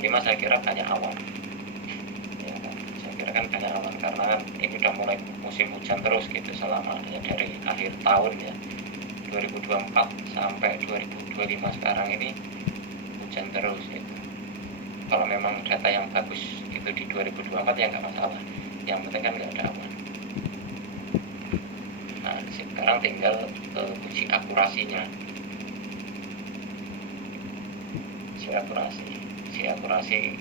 2025 saya kira banyak awan. Ya kan? Saya kira kan banyak awan karena kan ini udah mulai musim hujan terus gitu selama ya, dari akhir tahun ya 2024 sampai 2025 sekarang ini hujan terus gitu. Kalau memang data yang bagus itu di 2024 ya nggak masalah, yang penting kan nggak ada awan. Nah sekarang tinggal uji akurasinya, uji akurasi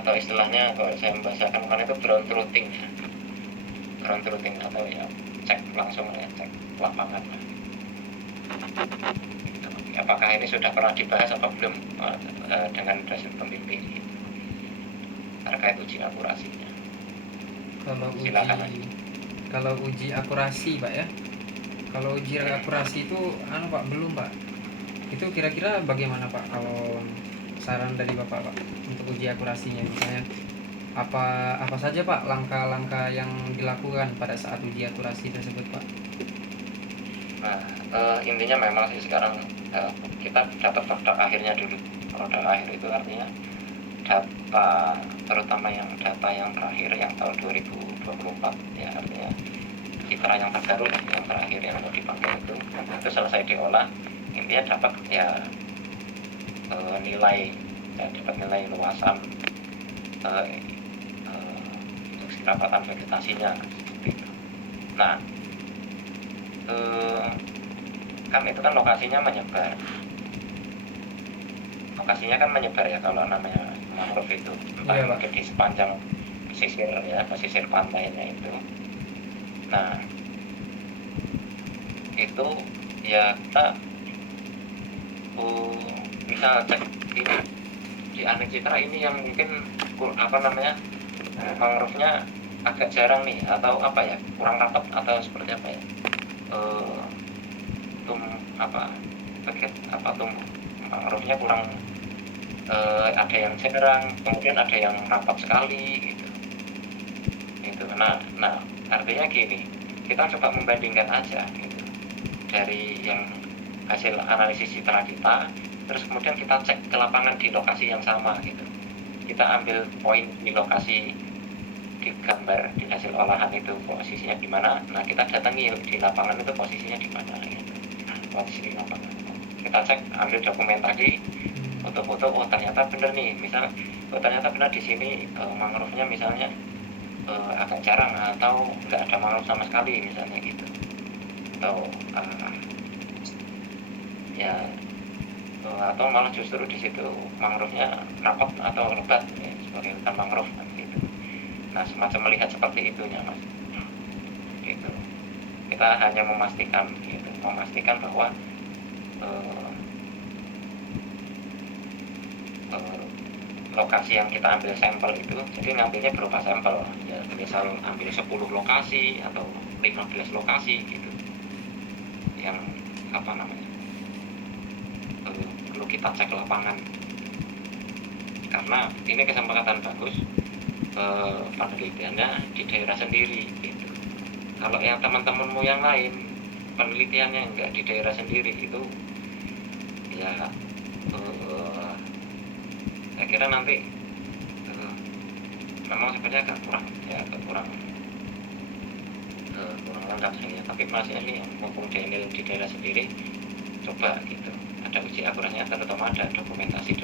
atau istilahnya kalau saya membahasakan kemarin itu ground truthing ya, ground truthing atau ya cek langsung ya, cek lapangan. Apakah ini sudah pernah dibahas atau belum dengan dosen pembimbing terkait uji akurasinya? Kalau uji akurasi Pak ya, kalau uji akurasi itu Pak belum Pak, itu kira-kira bagaimana Pak kalau saran dari Bapak Pak untuk uji akurasinya, misalnya apa saja Pak langkah-langkah yang dilakukan pada saat uji akurasi tersebut Pak? Nah intinya memang sih sekarang kita dapat produk akhirnya dulu. Produk akhir itu artinya data, terutama yang data yang terakhir yang tahun 2024 ya, artinya citra yang terbaru yang terakhir yang mau dipakai itu selesai diolah, intinya dapat ya nilai ya, dapat nilai luasan untuk rapatan vegetasinya seperti itu. Nah kan itu kan lokasinya menyebar ya kalau namanya mangrove itu, entah mungkin di sepanjang pesisir pantainya itu. Nah itu ya kita bisa cek ini di Aneks Citra ini yang mungkin mangrove-nya agak jarang nih, atau apa ya, kurang rapat atau seperti apa ya, tumbuh mangrove-nya kurang, ada yang jarang, kemudian ada yang rapat sekali gitu. Nah artinya gini, kita coba membandingkan aja gitu dari yang hasil analisis citra kita, terus kemudian kita cek ke lapangan di lokasi yang sama gitu. Kita ambil poin di lokasi di gambar di hasil olahan itu posisinya di mana, nah kita datangi di lapangan itu posisinya di mana gitu. Posisi lapangan kita cek, ambil dokumen tadi, foto-foto, oh ternyata benar nih, misalnya ternyata benar di sini mangrove-nya misalnya agak jarang atau nggak ada mangrove sama sekali misalnya gitu, atau atau malah justru di situ mangrove-nya rapat atau lebat ya, sebagai hutan mangrove gitu. Nah semacam melihat seperti itunya Mas gitu. Kita hanya memastikan bahwa lokasi yang kita ambil sampel itu, jadi ngambilnya berupa sampel ya, misal ambil 10 lokasi atau 15 lokasi gitu, yang perlu kita cek lapangan, karena ini kesempatan bagus penelitiannya di daerah sendiri gitu. Kalau yang teman-temanmu yang lain penelitiannya enggak di daerah sendiri itu ya saya kira nanti memang sebenarnya agak kurang lengkap sih ya. Tapi masih ini mumpung Daniel di daerah sendiri, coba gitu ada uji akurasinya, terutama ada dokumentasi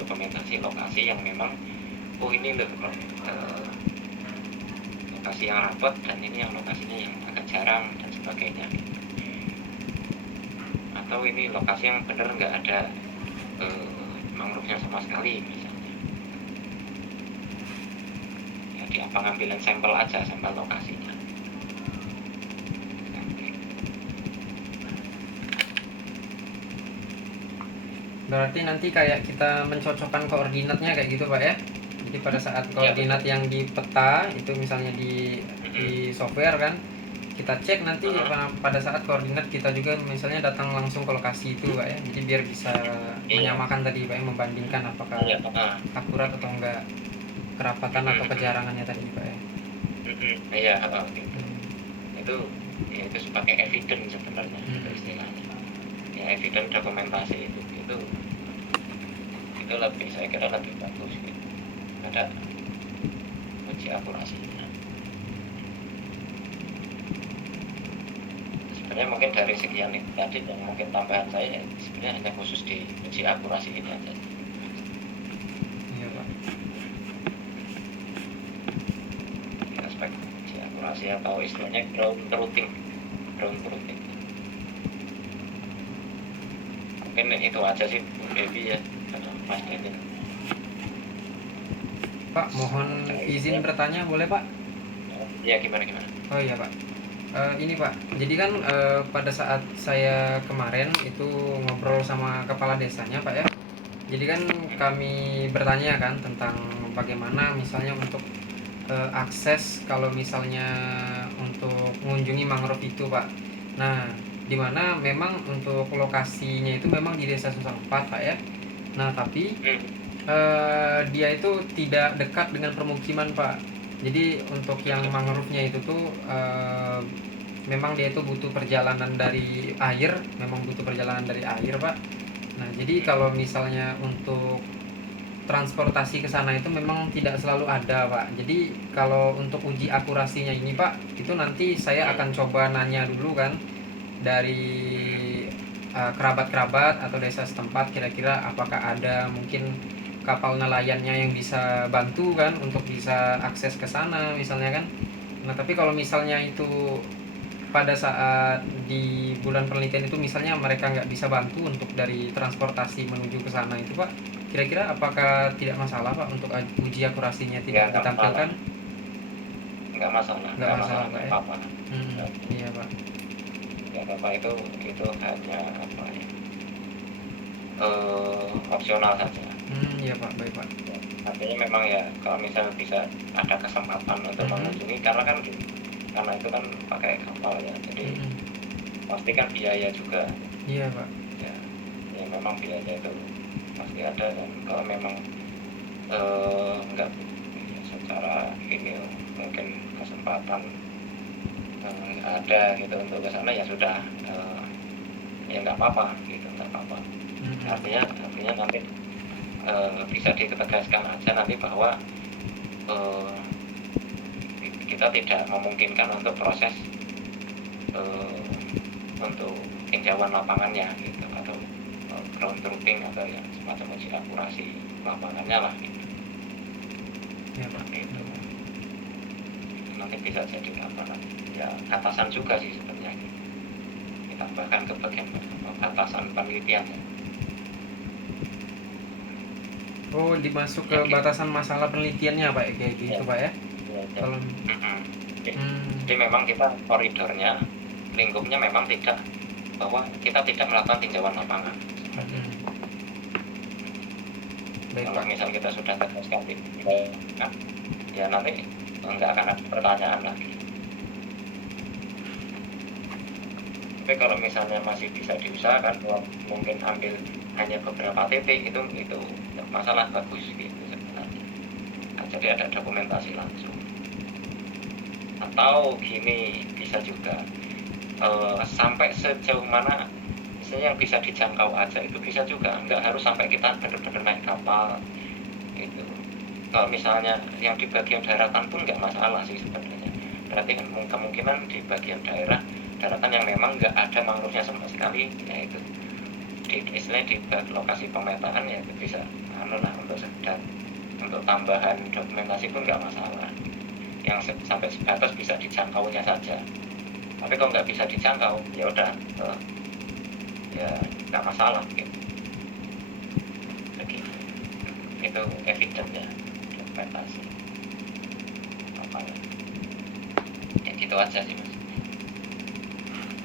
lokasi yang memang ini loh lokasi yang rapat, dan ini yang lokasinya yang agak jarang dan sebagainya, atau ini lokasi yang benar nggak ada mangrove-nya sama sekali misalnya ya, di pengambilan sampel aja, sampel lokasinya. Berarti nanti kayak kita mencocokkan koordinatnya kayak gitu Pak ya. Jadi pada saat koordinat yang di peta itu misalnya di software kan, kita cek nanti pada saat koordinat kita juga misalnya datang langsung ke lokasi itu Pak ya. Jadi biar bisa menyamakan tadi Pak ya, membandingkan apakah akurat atau enggak, kerapatan atau kejarangannya tadi Pak ya. Iya gitu. Itu sebagai evidence sebenarnya itu istilahnya ya, evidence dokumentasi itu itu lebih, saya kira lebih bagus gitu. Ada uji akurasinya. Sebenarnya mungkin dari sekian itu tadi, dan mungkin tambahan saya sebenarnya hanya khusus di uji akurasi ini aja. Iya Pak. Di aspek uji akurasi atau istilahnya ground truthing. Mungkin itu aja sih Bu Devi ya, Mas Devi. Pak, mohon izin bertanya boleh Pak? Ya, gimana? Oh iya Pak. Ini Pak, jadi kan pada saat saya kemarin itu ngobrol sama kepala desanya Pak ya. Jadi kan kami bertanya kan tentang bagaimana misalnya untuk akses kalau misalnya untuk mengunjungi mangrove itu Pak. Nah, dimana memang untuk lokasinya itu memang di Desa Susangpat Pak ya. Nah, tapi dia itu tidak dekat dengan permukiman Pak. Jadi untuk yang mangrove-nya itu tuh memang dia itu butuh perjalanan dari air, Pak. Nah, jadi kalau misalnya untuk transportasi ke sana itu memang tidak selalu ada, Pak. Jadi kalau untuk uji akurasinya ini, Pak, itu nanti saya akan coba nanya dulu kan dari kerabat-kerabat atau desa setempat, kira-kira apakah ada mungkin kapal nelayannya yang bisa bantu kan untuk bisa akses ke sana misalnya kan. Nah, tapi kalau misalnya itu pada saat di bulan penelitian itu misalnya mereka nggak bisa bantu untuk dari transportasi menuju ke sana itu Pak, kira-kira apakah tidak masalah Pak untuk uji akurasinya tidak ditampilkan? Nggak masalah Pak ya. apa-apa. Iya Pak. Nggak apa-apa, itu hanya apa ya, opsional saja. Iya Pak, baik Pak. Artinya memang ya kalau misalnya bisa ada kesempatan untuk mengunjungi, karena itu kan pakai kapal ya, jadi pasti kan biaya juga. Iya Pak. Ya memang biaya itu pasti ada, dan kalau memang nggak secara ini mungkin kesempatan ada gitu untuk ke sana, ya sudah, ya nggak apa-apa gitu, nggak apa-apa. Artinya nanti bisa ditegaskan aja nanti bahwa kita tidak memungkinkan untuk proses untuk tinjauan lapangannya gitu, atau ground truthing atau ya semacam uji akurasi lapangannya lah gitu. Ya Pak. Gitu. Nanti bisa jadi apa nanti ya atasan juga sih sebenarnya gitu. Kita bahkan ke bagian atasan penelitian ya. Oh, dimasuk ke batasan masalah penelitiannya Pak, kayak gitu Pak ya? Kalau jadi memang kita koridornya, lingkupnya memang tidak, bahwa kita tidak melakukan tinjauan lapangan. Baik, kalau Pak. misal kita sudah tegaskan ya nanti nggak akan ada pertanyaan lagi. Tapi kalau misalnya masih bisa diusahakan, mungkin ambil hanya beberapa titik, itu masalah bagus gitu sebenarnya. Nah, jadi ada dokumentasi langsung. Atau gini bisa juga, sampai sejauh mana misalnya yang bisa dijangkau aja, itu bisa juga, nggak harus sampai kita benar-benar naik kapal gitu. Kalau misalnya yang di bagian daratan pun nggak masalah sih sebenarnya. Berarti kan kemungkinan di bagian daratan yang memang nggak ada mangrove-nya sama sekali, ya itu di lokasi pemetaan ya itu bisa untuk sekedar untuk tambahan dokumentasi pun nggak masalah, yang sampai sebatas bisa dijangkaunya saja. Tapi kalau nggak bisa dijangkau, ya udah, ya nggak masalah gitu. Jadi itu evidence-nya, dokumentasi apa ya, gitu aja sih Mas.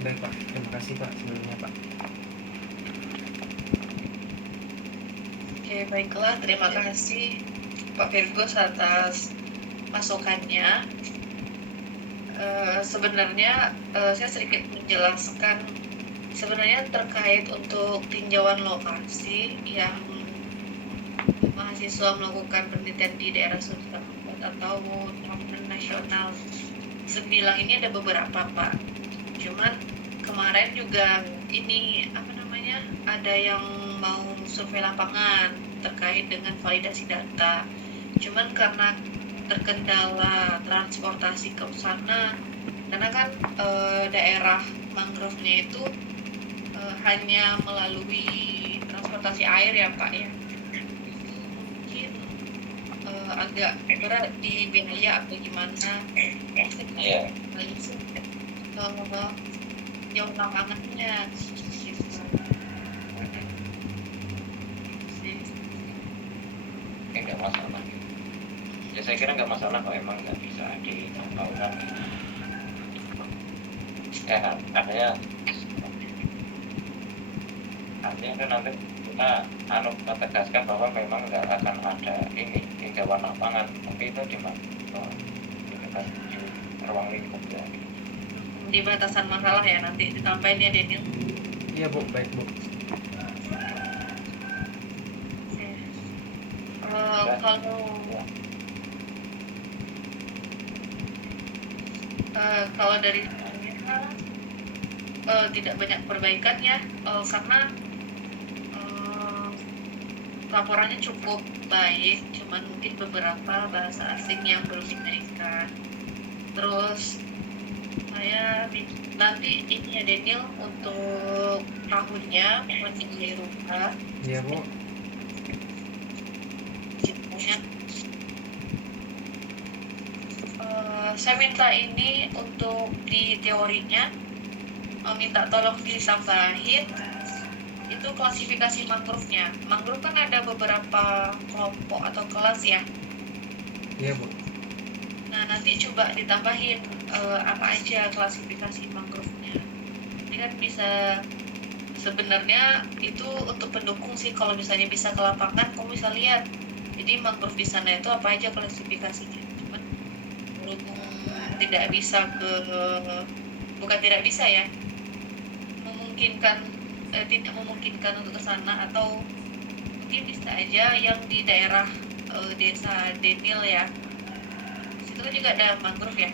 Baik Pak, terima kasih Pak sebelumnya Pak. Oke, baiklah, terima kasih Pak Virgos atas masukannya. Sebenarnya saya sedikit menjelaskan sebenarnya terkait untuk tinjauan lokasi yang mahasiswa melakukan penelitian di daerah Susangpat atau Taman Nasional Sembilang ini ada beberapa Pak. Cuman kemarin juga ini ada yang mau survei lapangan terkait dengan validasi data. Cuman karena terkendala transportasi ke sana, karena kan daerah mangrove-nya itu hanya melalui transportasi air ya Pak ya. Itu mungkin agak berat di biaya atau gimana. Iya. Jauh lapangannya gitu sih. Nggak masalah. Ya saya kira nggak masalah kalau emang nggak bisa ditambah ulang. Ya artinya itu nanti kita tegaskan bahwa memang nggak akan ada ini tinjauan lapangan, tapi itu di ruang lingkup ya. Di batasan masalah ya nanti ditambahin ya Daniel. Iya Bu, baik Bu. Kalau dari tidak banyak perbaikan ya, karena laporannya cukup baik, cuman mungkin beberapa bahasa asing yang belum dinaikkan. Terus saya nanti ini ya Daniel untuk tahunnya menilai rumah. Iya Bu. Saya minta ini untuk di teorinya minta tolong ditambahin itu klasifikasi mangrove-nya. Mangrove kan ada beberapa kelompok atau kelas ya. Iya Bu. Nah nanti coba ditambahin apa aja klasifikasi mangrove-nya. Ini kan bisa sebenarnya itu untuk pendukung sih, kalau misalnya bisa ke lapangan kamu bisa lihat. Jadi mangrove di sana itu apa aja klasifikasinya. Cuman berhubung tidak bisa bukan tidak bisa ya, tidak memungkinkan untuk ke sana, atau mungkin bisa aja yang di daerah desa Denil ya, situ kan juga ada mangrove ya.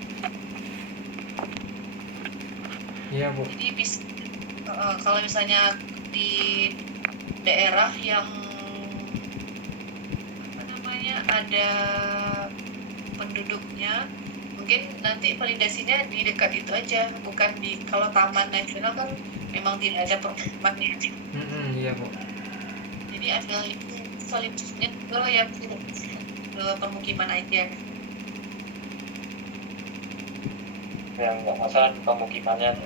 Iya Bu. Jadi bisa kalau misalnya di daerah yang apa namanya ada penduduknya, mungkin nanti validasinya di dekat itu aja, bukan di, kalau taman nasional kan memang tidak ada permukiman ya. Iya Bu. Jadi ada validasinya kalau yang ke permukiman aja. Yang nggak masalah di pemukimannya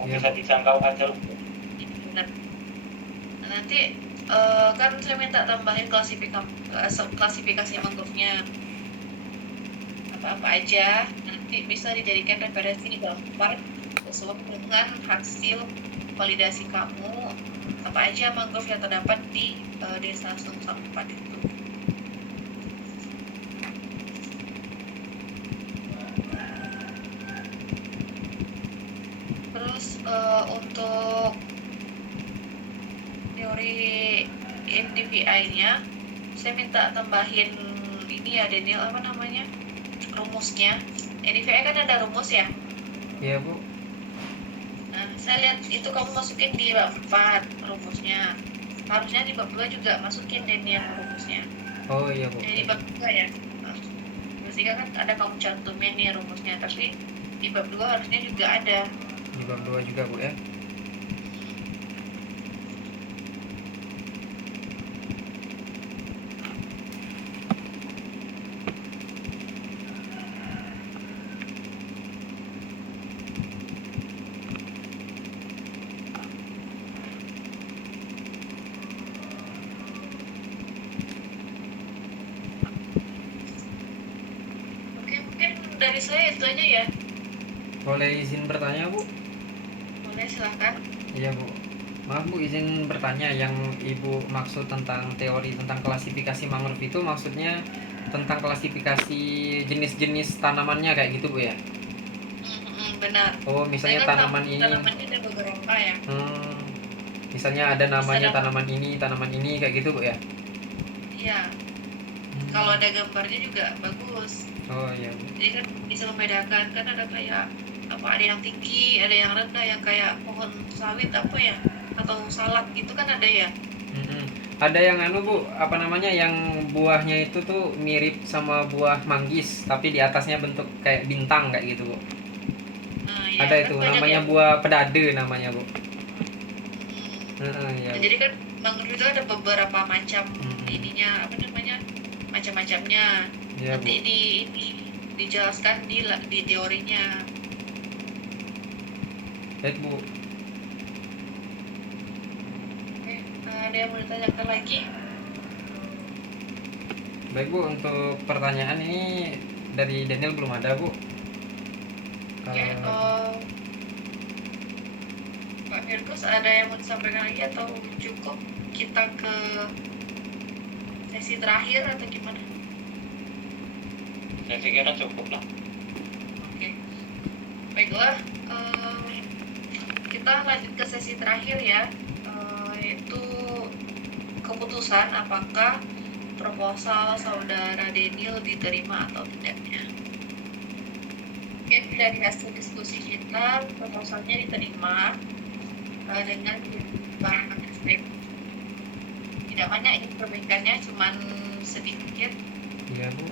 bisa dijangkau aja loh. Benar. Nah, nanti kan saya minta tambahin klasifikasi mangrove-nya apa aja, nanti bisa dijadikan referensi gambar sesuai dengan hasil validasi kamu, apa aja mangrove yang terdapat di desa Sungsang 4 itu. Terus untuk teori NDVI-nya saya minta tambahin ini ya Daniel, apa namanya, rumusnya. NDVI kan ada rumus ya. Iya Bu. Nah saya lihat itu kamu masukin di bab 4 rumusnya, harusnya di bab 2 juga masukin Daniel rumusnya. Oh iya Bu. Jadi bab 2 ya, bab 3 kan ada kamu cantumin nih rumusnya, tapi di bab 2 harusnya juga ada. Di bab 2 juga Bu ya. Oke, mungkin dari saya itu aja ya. Boleh izin bertanya Bu? Boleh, silahkan. Iya Bu. Maaf Bu, izin bertanya, yang Ibu maksud tentang teori tentang klasifikasi mangrove itu maksudnya tentang klasifikasi jenis-jenis tanamannya kayak gitu Bu ya? Benar. Oh misalnya Saya kan tanaman ini. tanamannya ada beberapa ya. Misalnya ada namanya Bisa tanaman ini kayak gitu Bu ya? Iya. Kalau ada gambarnya juga bagus. Oh iya Bu. Jadi kan bisa membedakan, kan ada kayak apa, ada yang tinggi, ada yang rendah, yang kayak pohon sawit apa ya, atau salad gitu kan ada ya. Mm-mm. Ada yang anu Bu, apa namanya, yang buahnya itu tuh mirip sama buah manggis, tapi di atasnya bentuk kayak bintang kayak gitu Bu. Nah ya Ada kan itu banyak namanya ya. buah pedade namanya Bu. Ya Nah, Bu. jadi kan mangrove itu ada beberapa macam Mm-mm. ininya, apa namanya, macam-macamnya. Ya Nanti Bu. ini dijelaskan di teorinya. Baik Bu. Oke, ada yang mau ditanyakan lagi? Baik Bu, untuk pertanyaan ini dari Daniel belum ada Bu. Oke, Kalau Pak Firkus ada yang mau disampaikan lagi atau cukup kita ke sesi terakhir atau gimana? Saya kira cukup lah. Oke, baiklah, kita lanjut ke sesi terakhir ya, yaitu keputusan apakah proposal saudara Daniel diterima atau tidaknya. Oke, dari hasil diskusi kita, proposalnya diterima dengan beberapa aspek. Tidak banyak, ini perbaikannya cuman sedikit. iya Bu.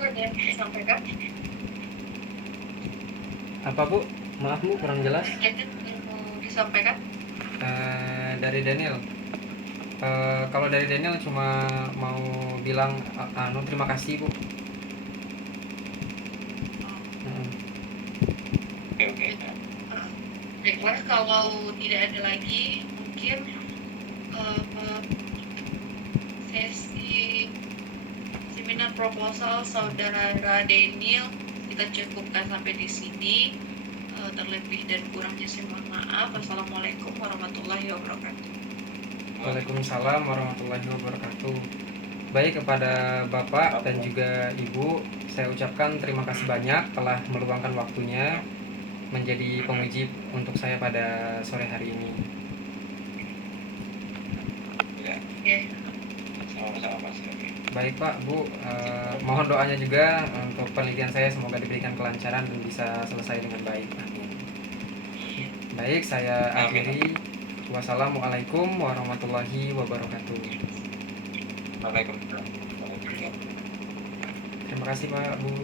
Ada yang disampaikan? Apa Bu? Maaf Bu, kurang jelas. Ada yang mau disampaikan? Dari Daniel. Kalau dari Daniel cuma mau bilang terima kasih Bu. Mm. Oke. Baiklah, kalau tidak ada lagi, mungkin sesi seminar proposal saudara Daniel kita cukupkan sampai di sini. Terlebih dan kurangnya saya mohon maaf. Wassalamualaikum warahmatullahi wabarakatuh. Waalaikumsalam warahmatullahi wabarakatuh. Baik, kepada Bapak dan juga Ibu, saya ucapkan terima kasih banyak telah meluangkan waktunya menjadi penguji untuk saya pada sore hari ini. Ya, Oke, sama-sama Mas. Baik Pak, Bu, mohon doanya juga untuk penelitian saya, semoga diberikan kelancaran dan bisa selesai dengan baik. Amin. Baik, saya akhiri. Wassalamualaikum warahmatullahi wabarakatuh. Waalaikumsalam. Terima kasih Pak, Bu.